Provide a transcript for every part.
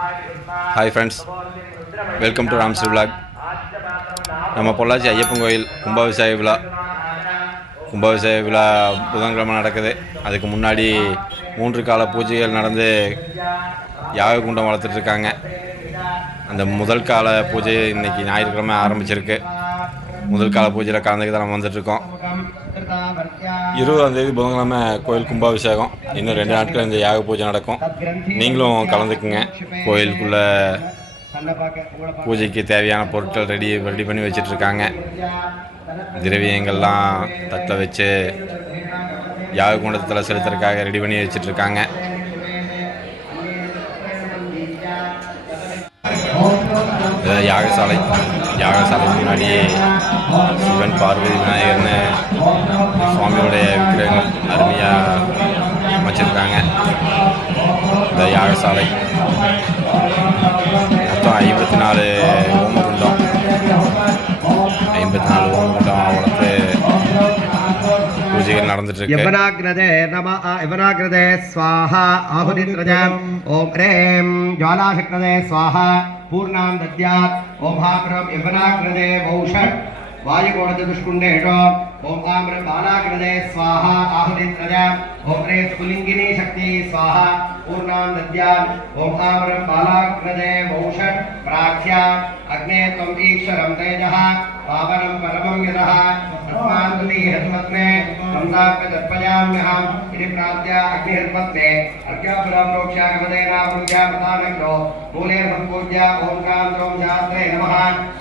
Hi friends, welcome to rams vlog. நம்ம பொள்ளாச்சி ஐயப்பன் கோயில் கும்பாபிஷேக விழா புதன்கிழமை நடக்குது. அதுக்கு முன்னாடி 3 கால பூஜைகள் நடந்து யாக குண்டம் வளர்த்துட்ருக்காங்க. அந்த முதல் கால பூஜை இன்றைக்கி ஞாயிற்றுக்கிழமை ஆரம்பிச்சிருக்கு. முதல் கால பூஜையில் கலந்துக்கு தான் நம்ம வந்துட்டுருக்கோம். 20ஆம் தேதி புதன்கிழமை கோயில் கும்பாபிஷேகம். இன்னும் 2 நாட்கள் இந்த யாக பூஜை நடக்கும். நீங்களும் கலந்துக்குங்க. கோயிலுக்குள்ளே பூஜைக்கு தேவையான பொருட்கள் ரெடி பண்ணி வச்சிட்ருக்காங்க. திரவியங்கள்லாம் தட்டில் வச்சு யாக குண்டத்தில் செலுத்துறதுக்காக ரெடி பண்ணி வச்சிட்ருக்காங்க. யாகசாலை முன்னாடியே சிவன், பார்வதி, விநாயகர்னு சுவாமியோடைய விக்கிரகங்கள் அருமையாக அமைச்சிருக்காங்க. இந்த யாகசாலை மொத்தம் 54 ஓமகுண்டம் வளர்த்து பூஜைகள் நடந்துட்டு யவனாகிருதே ஸ்வாஹா ஆஹுரித்ரஜம் ஓம் ரேம் ஜ்வாலாசக்ரதே ஸ்வாஹா பூர்ணாம் தத்யாத் ஓம் ஹாக்ரம் யவனாகிருதே வௌஷட் வாயுகோணச்சதுஷ்குண்டேஷோ ஓம் ஆம்ரம் பாலாகிருதே ஸ்வாஹா ஆஹுரித்ரஜம் ஓம் ரே ஸ்புலிங்கினி சக்தி ஸ்வாஹா பூர்ணாம் தத்யாத் ஓம் ஆம்ரம் பாலாகிருதே வௌஷட் பிராக்ஷ்யா அக்னே த்வம் ஈஸ்வரம் தேஜः पावनं परमं यतः तस्मान्ति हस्मत्मे संसाप्य तर्पयाम्यहम् इति प्रार्थ्य अग्निर्पत्ने अर्घ्यपुरं प्रोक्ष्यागमदेना पूज्यामतानग्नो मूले सम्पूज्य ॐ क्रान्तं शास्त्रे नमः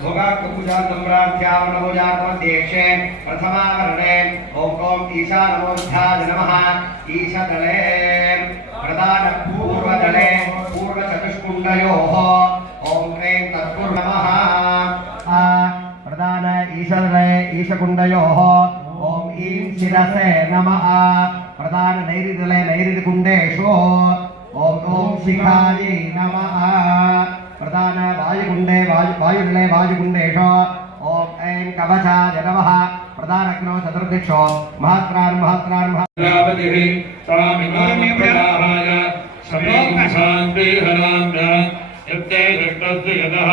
भोगात्मपूजां सम्प्रार्थ्य नमोजातमध्यक्षे प्रथमावरणे ॐ ईशानमोऽध्याय नमः ईशदले प्रधानपूर्वदले पूर्वचतुष्कुण्डयोः ॐ क्लीं तत्पुर्नमः प्रधान ईशकुण्डयोः ॐ ईं शिरसे नमः प्रधान नैऋतले नैऋतकुण्डेषु ॐ शिखायै नमः प्रधान वायुकुण्डे वायुले वायुकुण्डेषु ॐ ऐं कवचाय नमः प्रधानग्नो चतुर्दिक्षो महत्रान् यत्ते दृष्टस्य यतः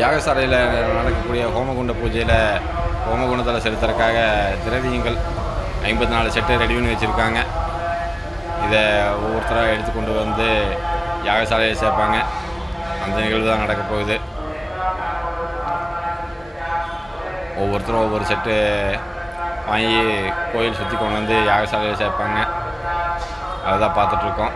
யாகசாலையில் நடக்கக்கூடிய ஹோமகுண்ட பூஜையில் ஹோமகுண்டத்தில் செலுத்துறதுக்காக திரவியங்கள் 54 செட்டு ரெடி பண்ணி வச்சுருக்காங்க. இதை ஒவ்வொருத்தராக எடுத்து கொண்டு வந்து யாகசாலையில் சேர்ப்பாங்க. அந்த நிகழ்வு தான் நடக்க போகுது. ஒவ்வொருத்தரும் ஒவ்வொரு செட்டு வாங்கி கோயில் சுற்றி கொண்டு வந்து யாகசாலையில் சேர்ப்பாங்க. அதை தான் பார்த்துட்ருக்கோம்.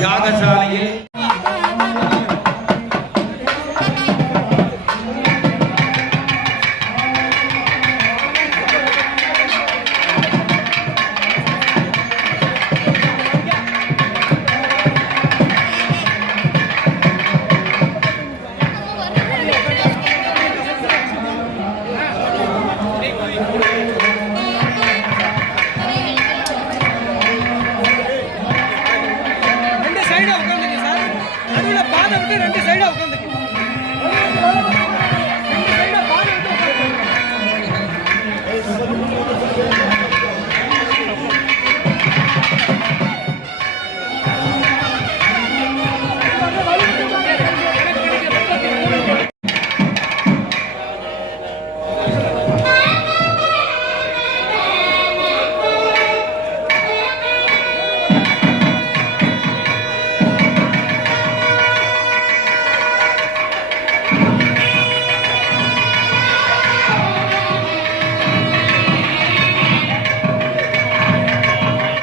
யாகசாலையில்